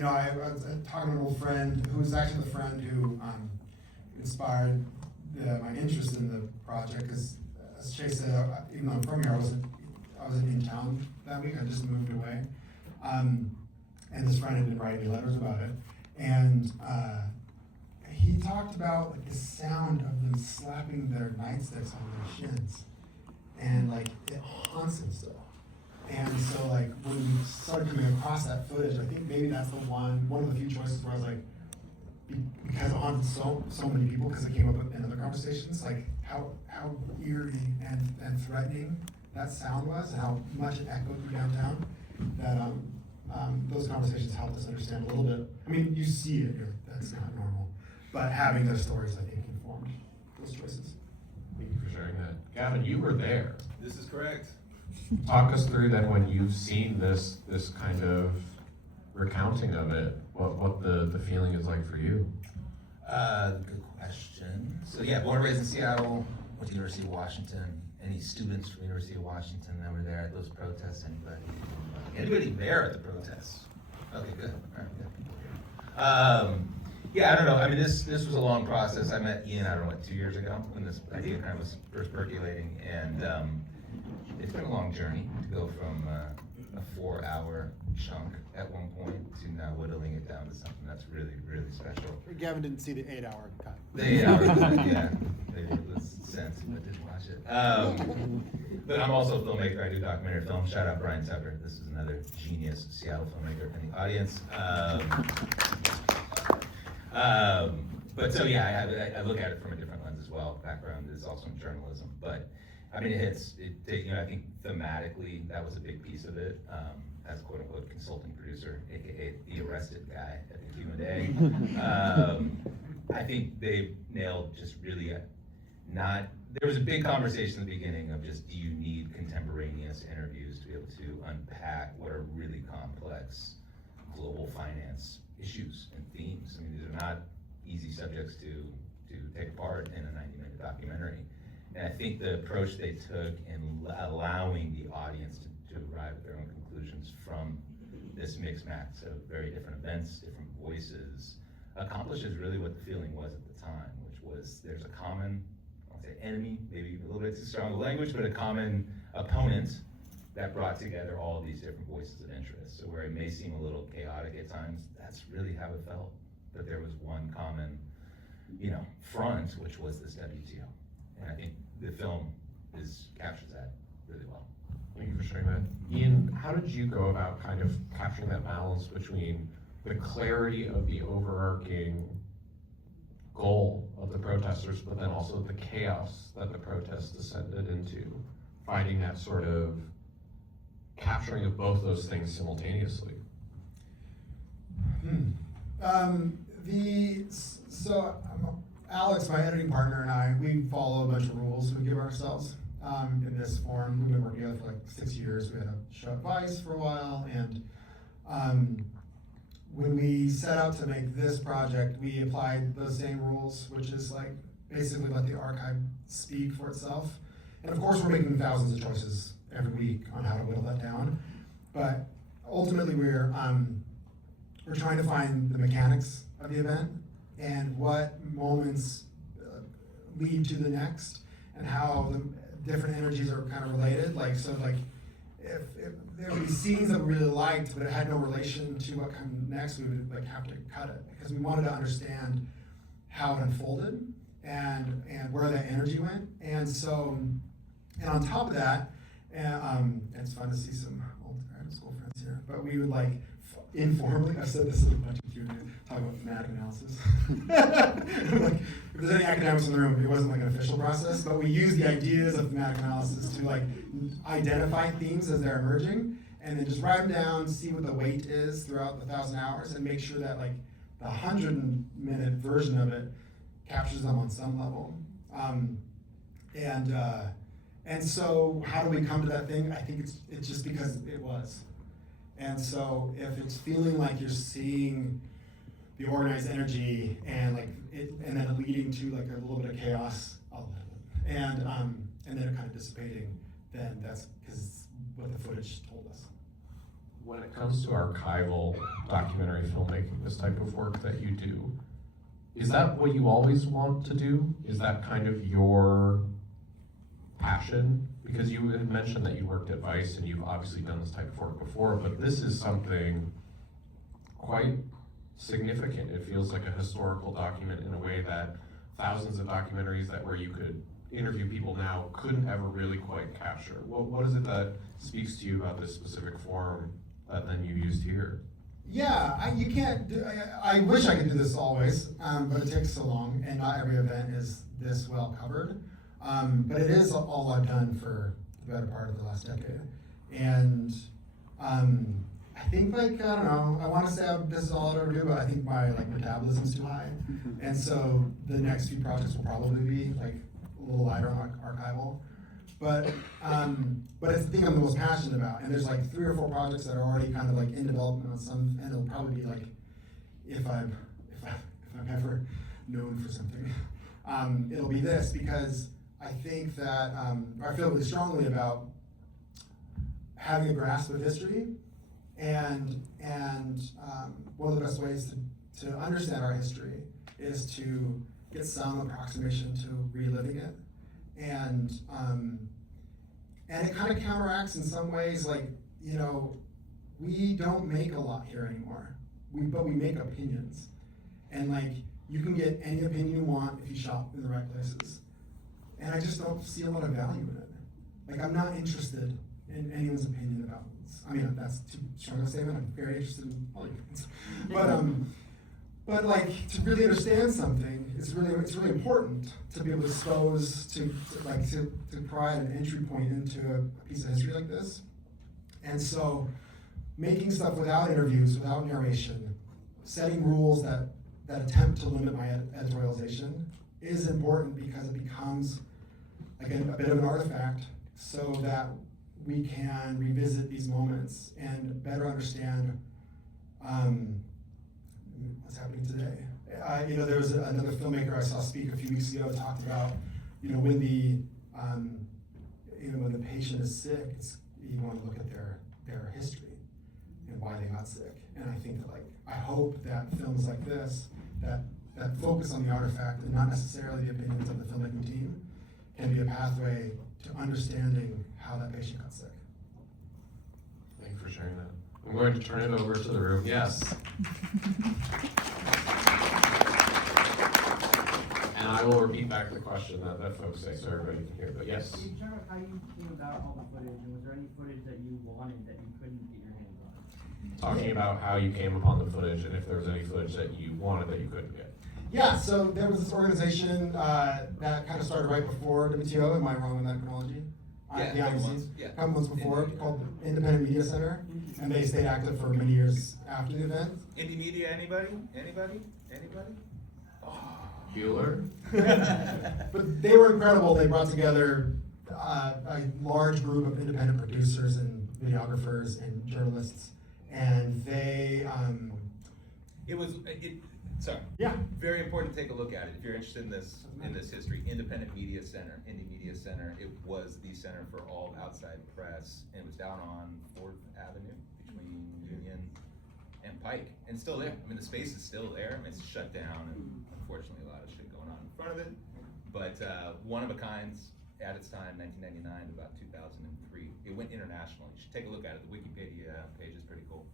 I was talking to an old friend who was actually the friend who inspired my interest in the project, because as Chase said, even though I'm from here, I wasn't in town that week. I just moved away, and this friend had been writing me letters about it, and he talked about like the sound of them slapping their nightsticks on their shins, and like it haunts him still. And so like when we started coming across that footage, I think maybe that's the one of the few choices where I was like, because it haunted so many people, because it came up in other conversations, like how eerie and threatening that sound was, and how much it echoed through downtown. That those conversations helped us understand a little bit. I mean, you see it, that's not normal, but having those stories, I think, informed those choices. Thank you for sharing that. Gavin, you were there. This is correct. Talk us through then when you've seen this kind of recounting of it, what the feeling is like for you. Good question. So yeah, born and raised in Seattle, went to University of Washington. Any students from University of Washington that were there at those protests? Anybody there at the protests? Okay, good. All right, good. Yeah, I don't know. I mean, this was a long process. I met Ian, I don't know, 2 years ago when this idea kind of was first percolating, and it's been a long journey to go from a 4-hour chunk at one point to now whittling it down to something that's really, really special. Gavin didn't see the 8-hour cut. The 8-hour cut, yeah. Maybe it was sense, but didn't watch it. But I'm also a filmmaker. I do documentary film. Shout out Brian Tucker. This is another genius Seattle filmmaker in the audience. But so yeah, I look at it from a different lens as well. Background is also in journalism, but I mean, I think thematically that was a big piece of it. As quote unquote consulting producer, aka the arrested guy at the Q&A. I think they nailed just really there was a big conversation at the beginning of just, do you need contemporaneous interviews to be able to unpack what are really complex global finance issues and themes? I mean, these are not easy subjects to take apart in a 90-minute documentary. And I think the approach they took in allowing the audience to arrive at their own conclusions from this mixed match of very different events, different voices, accomplishes really what the feeling was at the time, which was there's a common, I won't say enemy, maybe a little bit too strong a language, but a common opponent that brought together all of these different voices of interest. So where it may seem a little chaotic at times, that's really how it felt, that there was one common, front, which was this WTO. And I think the film captures that really well. Thank you for sharing that. Ian, how did you go about kind of capturing that balance between the clarity of the overarching goal of the protesters, but then also the chaos that the protests descended into, finding that sort of capturing of both those things simultaneously? Alex, my editing partner, and I, we follow a bunch of rules we give ourselves in this forum. We've been working together for like 6 years. We had a show at Vice for a while, and when we set out to make this project, we applied those same rules, which is like basically let the archive speak for itself. And of course, we're making thousands of choices every week on how to whittle that down. But ultimately, we're trying to find the mechanics of the event and what moments lead to the next, and how the different energies are kind of related. If there would be scenes that we really liked, but it had no relation to what comes next, we would have to cut it, because we wanted to understand how it unfolded and where that energy went. And on top of that, it's fun to see some old graduate school friends here, but we would informally, I've said this in a bunch of Q&A, talk about thematic analysis. If there's any academics in the room, it wasn't an official process, but we use the ideas of thematic analysis to identify themes as they're emerging, and then just write them down, see what the weight is throughout the 1,000 hours, and make sure that the 100-minute version of it captures them on some level. And so how do we come to that thing? I think it's just because it was. And so if it's feeling like you're seeing the organized energy and and then leading to a little bit of chaos, and then it kind of dissipating, then that's because what the footage told us. when it comes to archival documentary filmmaking, this type of work that you do, is that what you always want to do? Is that kind of your passion? Because you had mentioned that you worked at Vice and you've obviously done this type of work before, but this is something quite significant. It feels like a historical document in a way that thousands of documentaries that where you could interview people now couldn't ever really quite capture. What is it that speaks to you about this specific form that then you used here? Yeah, you can't do, I wish I could do this always, but it takes so long, and not every event is this well covered. But it is all I've done for the better part of the last decade. And I think, like, I don't know, I want to say this is all I'll ever do, but I think my metabolism's too high. And so the next few projects will probably be like a little lighter on archival. But it's the thing I'm the most passionate about. And there's like 3 or 4 projects that are already kind of like in development on some, and it'll probably be like, if I'm ever known for something, it'll be this, because I think that I feel really strongly about having a grasp of history, and one of the best ways to understand our history is to get some approximation to reliving it, and it kind of counteracts in some ways, like, you know, we don't make a lot here anymore, but we make opinions, and like you can get any opinion you want if you shop in the right places. And I just don't see a lot of value in it. Like, I'm not interested in anyone's opinion about this. I mean, that's too strong a statement. I'm very interested in all your opinions. But like, to really understand something, it's really important to be able to expose, to provide an entry point into a piece of history like this. And so, making stuff without interviews, without narration, setting rules that attempt to limit my editorialization is important, because it becomes like a bit of an artifact, so that we can revisit these moments and better understand what's happening today. You know, there was another filmmaker I saw speak a few weeks ago, talked about, you know, when when the patient is sick, you want to look at their history and why they got sick. And I think that, like, I hope that films like this that focus on the artifact and not necessarily the opinions of the filmmaking team can be a pathway to understanding how that patient got sick. Thank you for sharing that. I'm going to turn it over to the room. Yes. And I will repeat back the question that folks say so everybody can hear, but yes. Can you tell me how you came about all the footage, and was there any footage that you wanted that you couldn't get your hands on? Talking about how you came upon the footage and if there was any footage that you wanted that you couldn't get. Yeah, so there was this organization that kind of started right before WTO. Am I wrong in that chronology? Yeah, behind the couple scenes. months, yeah. A couple months before, called the Independent Media Center, and they stayed active for many years after the event. Indie media, anybody? Bueller? But they were incredible. They brought together a large group of independent producers and videographers and journalists, and they Sorry. Yeah. Very important to take a look at it if you're interested in this history. Independent Media Center, Indie Media Center. It was the center for all outside press, and it was down on 4th Avenue between Union and Pike, and still there. I mean, the space is still there. I mean, it's shut down, and unfortunately, a lot of shit going on in front of it. But one of a kind at its time, 1999 to about 2003. It went international. You should take a look at it. The Wikipedia page is pretty cool.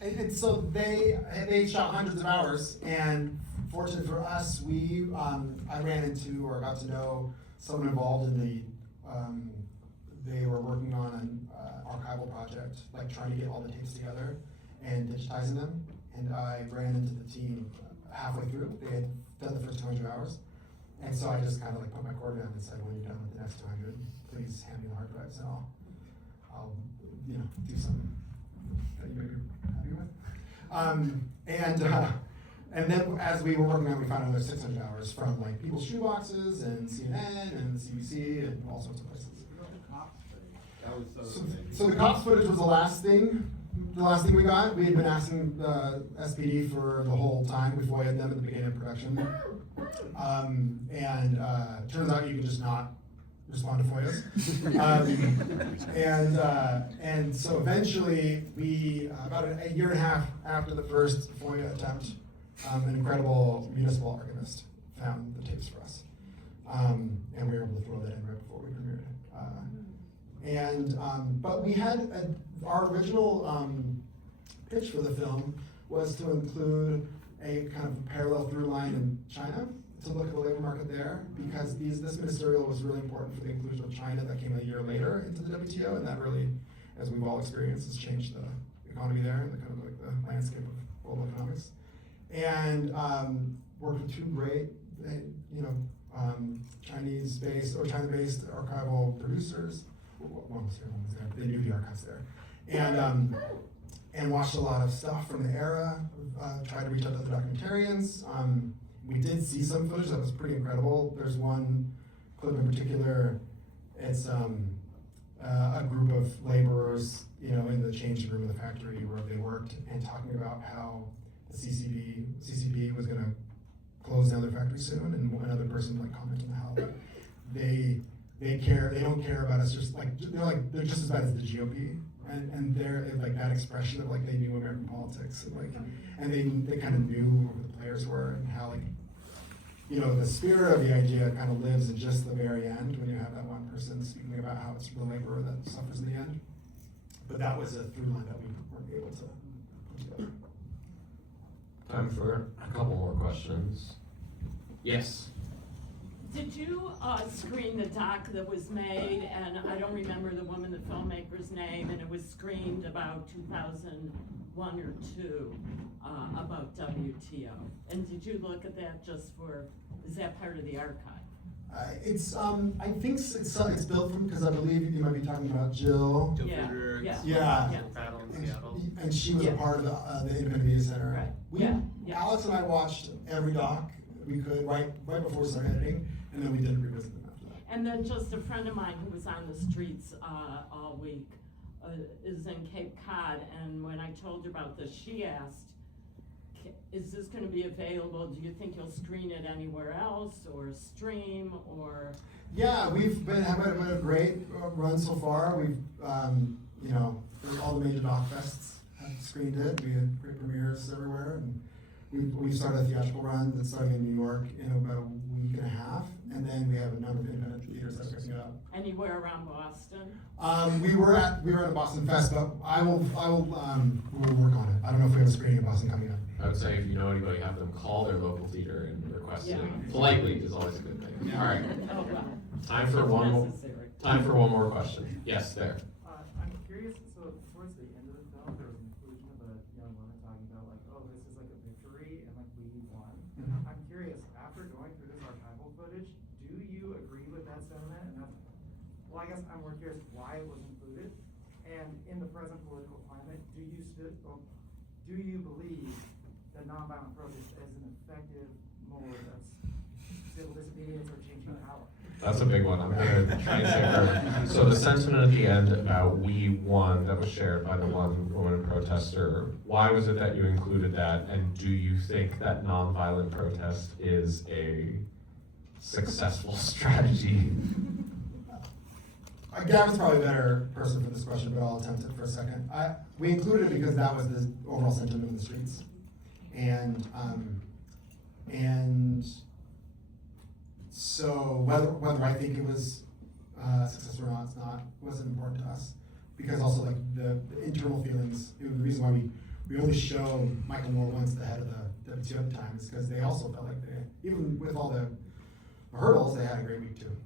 And so they shot hundreds of hours, and fortunately for us, I ran into or got to know someone involved in they were working on an archival project, like trying to get all the tapes together and digitizing them. And I ran into the team halfway through. They had done the first 200 hours. And so I just kind of like put my cord down and said, when you're done with the next 200, please hand me the hard drives, and I'll do something that you may be happy with. And then as we were working on it, we found another 600 hours from like people's shoeboxes and CNN and CBC and all sorts of places. That was So the cops footage was the last thing we got. We had been asking the SPD for the whole time. We FOIA'd them at the beginning of production. Turns out you can just not respond to FOIAs. And so eventually, we, about a year and a half after the first FOIA attempt, an incredible municipal archivist found the tapes for us. And we were able to throw that in right before we premiered it. But we had, our original pitch for the film was to include a kind of parallel through line in China, to look at the labor market there, because this ministerial was really important for the inclusion of China that came a year later into the WTO, and that really, as we've all experienced, has changed the economy there and the kind of like the landscape of global economics. And worked with two great, Chinese-based or China-based archival producers. One was here, one was there. They knew the archives there, and watched a lot of stuff from the era. Tried to reach out to the documentarians. We did see some footage that was pretty incredible. There's one clip in particular. It's a group of laborers, in the changing room of the factory where they worked, and talking about how the CCP was going to close down their factory soon, and another person commented on how they don't care about us. They're just as bad as the GOP, and they're like that expression of they knew American politics, and they kind of knew who the players were, and how the spirit of the idea kind of lives in just the very end when you have that one person speaking about how it's the laborer that suffers in the end. But that was a through line that we weren't able to put together. Time for a couple more questions. Yes. Did you screen the doc that was made, and I don't remember the woman, the filmmaker's name, and it was screened about 2001 or 2 about WTO? And did you look at that is that part of the archive? I think it's built from, because I believe you might be talking about Jill. Yeah, yeah. Yeah. Battle in Seattle. And she was a part of the Independent Media Center. Right. Alex and I watched every doc we could right before we started editing, and then we didn't revisit them after that. And then just a friend of mine who was on the streets all week is in Cape Cod, and when I told her about this, she asked, is this going to be available? Do you think you'll screen it anywhere else, or stream, or? Yeah, we've been having a great run so far. We've, all the major doc fests have screened it. We had great premieres everywhere, and we've started a theatrical run that's starting in New York in about a week and a half, and then we have a number of independent theaters that are picking it up. Anywhere around Boston? We were at a Boston Fest, but we'll work on it. I don't know if we have a screening in Boston coming up. I would say if you know anybody, have them call their local theater and request it. Yeah. Politely is always a good thing. Yeah. All right. Oh, well. Time for one more question. Yes, there. I'm curious, so towards the end of the film, there was an inclusion of a young woman talking about this is a victory and we won. Mhm. I'm curious, after going through this archival footage, do you agree with that sentiment? And I guess I'm more curious why it was included. And in the present political climate, do you believe that nonviolent protest is an effective mode of civil disobedience or changing power? That's a big one. I'm going to try and say her. So the sentiment at the end about "we won" that was shared by the one woman protester, why was it that you included that? And do you think that nonviolent protest is a successful strategy? Gavin's probably a better person for this question, but I'll attempt it for a second. We included it because that was the overall sentiment in the streets. And so whether I think it was successful or not, wasn't important to us. Because also the internal feelings, the reason why we only show Michael Moore once, the head of the WTO at the time, is because they also felt like even with all the hurdles, they had a great week too.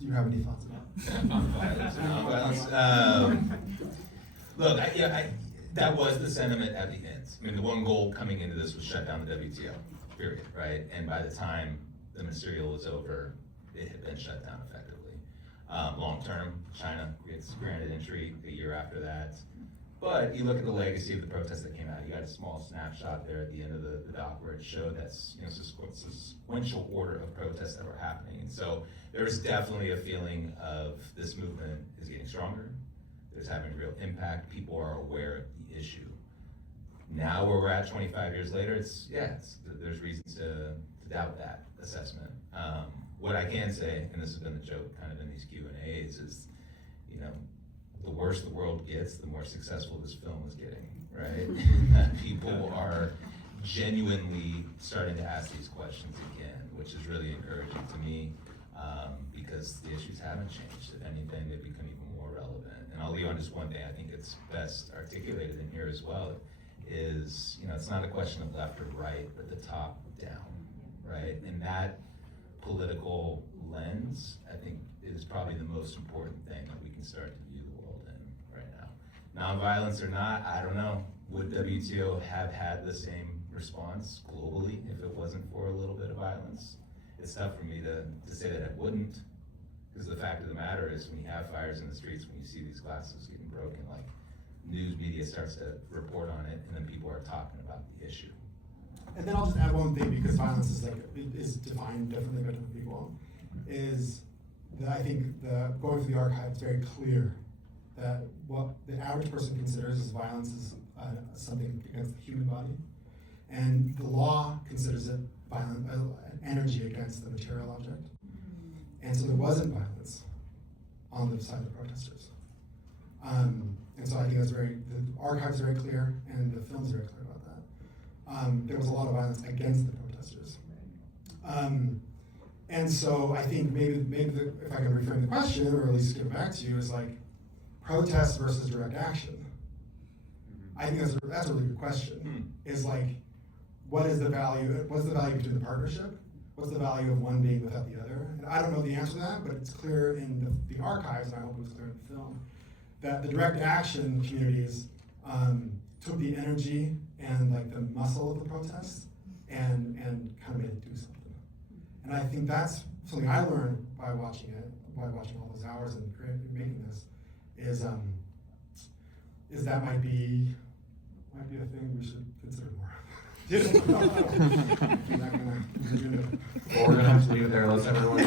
Do you have any thoughts about Nonviolence. Look, that was the sentiment at the end. I mean, the one goal coming into this was shut down the WTO, period, right? And by the time the ministerial was over, it had been shut down effectively. Long term, China gets granted entry a year after that. But you look at the legacy of the protests that came out. You got a small snapshot there at the end of the doc where it showed that sequential order of protests that were happening. And so there's definitely a feeling of this movement is getting stronger. It's having real impact. People are aware of the issue. Now where we're at 25 years later, there's reasons to doubt that assessment. What I can say, and this has been a joke kind of in these Q&As, is, you know, the worse the world gets, the more successful this film is getting, right? People are genuinely starting to ask these questions again, which is really encouraging to me, because the issues haven't changed. If anything, they've become even more relevant. And I'll leave on just one thing I think it's best articulated in here as well, is, you know, it's not a question of left or right, but the top down, right? And that political lens, I think, is probably the most important thing that we can start to view the world in right now. Nonviolence or not, I don't know. Would WTO have had the same response globally if it wasn't for a little bit of violence? It's tough for me to say that it wouldn't, because the fact of the matter is, when you have fires in the streets, when you see these glasses getting broken, like, news media starts to report on it, and then people are talking about the issue. And then I'll just add one thing, because violence is defined differently by different people, is that I think going through the archive, it's very clear that what the average person considers as violence is something against the human body, and the law considers it violent, energy against the material object. And so there wasn't violence on the side of the protesters. And so I think the archive's very clear, and the film's very clear about that. There was a lot of violence against the protesters. And so I think maybe if I can reframe the question, or at least get back to you, is like, protest versus direct action. I think that's a really good question. Is like, what's the value between the partnership? What's the value of one being without the other? And I don't know the answer to that, but it's clear in the archives, and I hope it was clear in the film, that the direct action communities took the energy and like the muscle of the protest and kind of made it do something. And I think that's something I learned by watching it, by watching all those hours and making this, is that might be a thing we should consider more. Well, we're gonna have to leave it there. Let's everyone.